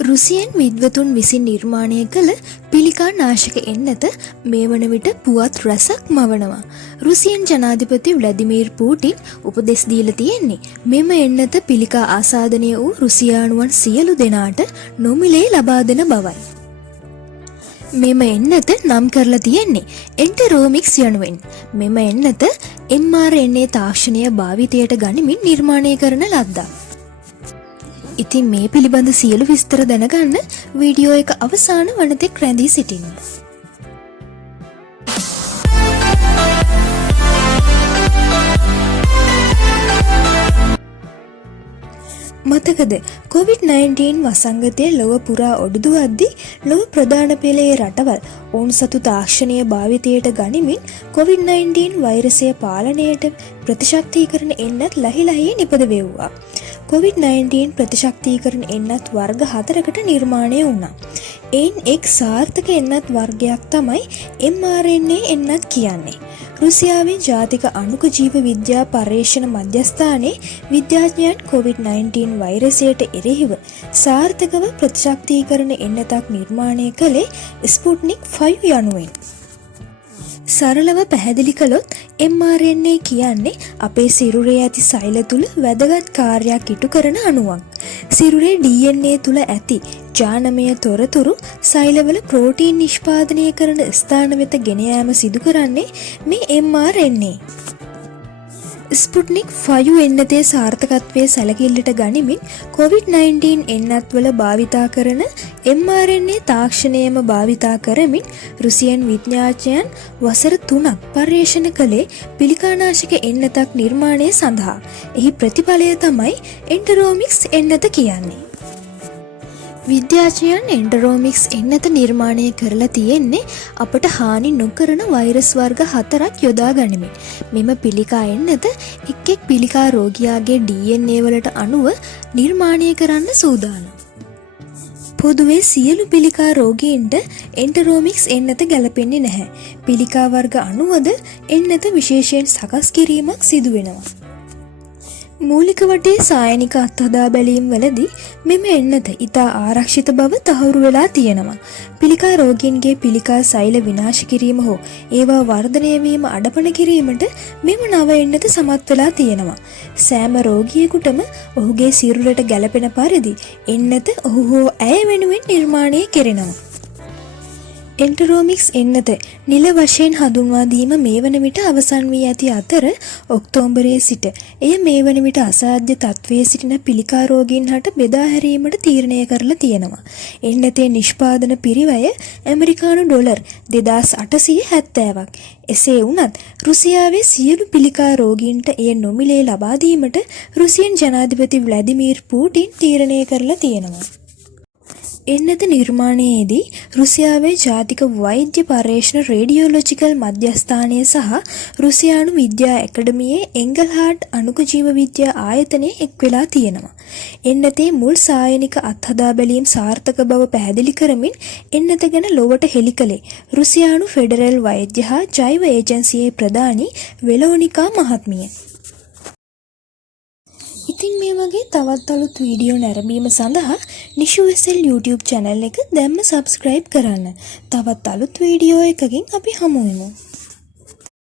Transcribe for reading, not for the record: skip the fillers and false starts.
Russian විද්වතුන් විසින් නිර්මාණය කළ පිළිකා නාශක එන්නත මේ වන විට පුවත් රැසක් මවනවා. රුසියන් ජනාධිපති ව්ලැදිමීර් පූටින් උපදෙස් දීලා තියෙන්නේ මෙම එන්නත පිළිකා ආසාදනය වූ රුසියානුවන් සියලු දෙනාට නොමිලේ ලබා දෙන බවයි. මෙම එන්නත නම් කරලා තියෙන්නේ එන්ටරෝමික්ස් යනුවෙන්. මෙම එන්නත mRNA තාක්ෂණය භාවිතයට ගනිමින් නිර්මාණය කරන ලද්දක්. ඉතින් මේ පිළිබඳ සියලු විස්තර දැනගන්න වීඩියෝ එක අවසාන වනතෙක් රැඳී සිටින්න. මතකද COVID-19 වසංගතය ලොව පුරා ඔඩුදුවද්දී ලොව ප්‍රධාන පෙළේ රටවල් ඔවුන් සතු තාක්ෂණය භාවිතයට ගනිමින් COVID-19 වෛරසය පාලනයට ප්‍රතිශක්තිකරණ එන්නත් ලහිලහියේ නිපද වෙව්වා. COVID-19 ප්‍රතිශක්තිකරණ එන්නත් වර්ග 4කට නිර්මාණය වුණා. එයින් එක් සාර්ථක එන්නත් වර්ගයක් තමයි mRNA එන්නත් කියන්නේ. රුසියාවේ ජාතික අණුක ජීව විද්‍යා පර්යේෂණ මධ්‍යස්ථානයේ විද්‍යාඥයන් COVID-19 වෛරසයට එරෙහිව සාර්ථකව ප්‍රතිශක්තිකරණ එන්නතක් නිර්මාණය කළේ ස්පුට්නික් 5 යනුවෙන්. සරලව පැහැදිලි කළොත් mRNA කියන්නේ අපේ සිරුරේ ඇති සෛල තුල වැදගත් කාර්යයක් ඉටු කරන අණුවක්. සිරුරේ DNA තුල ඇති ජානමය තොරතුරු සෛලවල ප්‍රෝටීන් නිෂ්පාදනය කරන ස්ථාන වෙත ගෙන යාම සිදු කරන්නේ මේ mRNA. ස්පුට්නික් 5 එන්නතේ සාර්ථකත්වයේ සැලකිල්ලට ගනිමින් COVID-19 එන්නත්වල භාවිතා කරන mRNA තාක්ෂණයම භාවිතා කරමින් රුසියන් විද්‍යාඥයන් වසර 3ක් පර්යේෂණ කළේ පිළිකානාශක එන්නතක් නිර්මාණය සඳහා. එහි ප්‍රතිඵලය තමයි එන්ටරෝමික්ස් එන්නත කියන්නේ. විද්‍යාඥයන් එන්ටරෝමික්ස් එන්නත නිර්මාණය කරලා තියෙන්නේ අපට හානි නොකරන වෛරස් වර්ග 4ක් යොදා ගනිමින්. මෙම පිළිකා එන්නත එක් එක් පිළිකා රෝගියාගේ DNA වලට අනුව නිර්මාණය කරන්න සූදානම්. පොදුවේ සියලු පිළිකා රෝගීන්ට එන්ටරෝමික්ස් එන්නත ගැලපෙන්නේ නැහැ. පිළිකා වර්ග 90ද එන්නත විශේෂයෙන් සකස් කිරීමක් සිදු වෙනවා. මූලික වටේ සායනික අත්හදා බැලීම් වලදී මෙම එන්නත ඉතා ආරක්ෂිත බව තහවුරු වෙලා තියෙනවා. පිළිකා රෝගීන්ගේ පිළිකා සෛල විනාශ කිරීම හෝ ඒවා වර්ධනය වීම අඩපණ කිරීමට මෙම නව එන්නත සමත් වෙලා තියෙනවා. සෑම රෝගියෙකුටම ඔහුගේ සිරුරට ගැලපෙන පරිදි එන්නත ඔහු හෝ ඇය වෙනුවෙන් නිර්මාණය කෙරෙනවා. එන්ටරෝමික්ස් එන්නත නිල වශයෙන් හඳුන්වා දීම මේ වන විට අවසන් වී ඇති අතර ඔක්තෝබරයේ සිට එය මේ වන විට අසාධ්‍ය තත්ත්වයේ සිටින පිළිකා රෝගීන් හට බෙදා හැරීමට තීරණය කරලා තියෙනවා. එන්නතේ නිෂ්පාදන පිරිවැය ඇමරිකානු ඩොලර් 2870ක්. එසේ වුණත් රුසියාවේ සියලු පිළිකා රෝගීන්ට එය නොමිලේ ලබා දීමට රුසියන් ජනාධිපති ව්ලැදිමීර් පූටින් තීරණය කරලා තියෙනවා. එන්නත නිර්මාණයේදී රුසියාවේ ජාතික වෛද්‍ය පර්යේෂණ රේඩියෝලොජිකල් මධ්‍යස්ථානය සහ රුසියානු විද්‍යා ඇකඩමියේ එංගල්හාට් අණුක ජීව විද්‍යා ආයතනය එක් වෙලා තියෙනවා. එන්නතේ මුල් සායනික අත්හදා බැලීම් සාර්ථක බව පැහැදිලි කරමින් එන්නත ගැන ලොවට හෙළි කළේ රුසියානු ෆෙඩරල් වෛද්‍ය හා ජෛව ඒජන්සියේ ප්‍රධානී වෙලෝනිකා මහත්මිය. ඉතින් මේ වගේ තවත් අලුත් වීඩියෝ නැරඹීම සඳහා නිෂුවෙසෙල් YouTube channel එක දැම්ම subscribe කරන්න. තවත් අලුත් වීඩියෝ එකකින් අපි හමු වෙමු.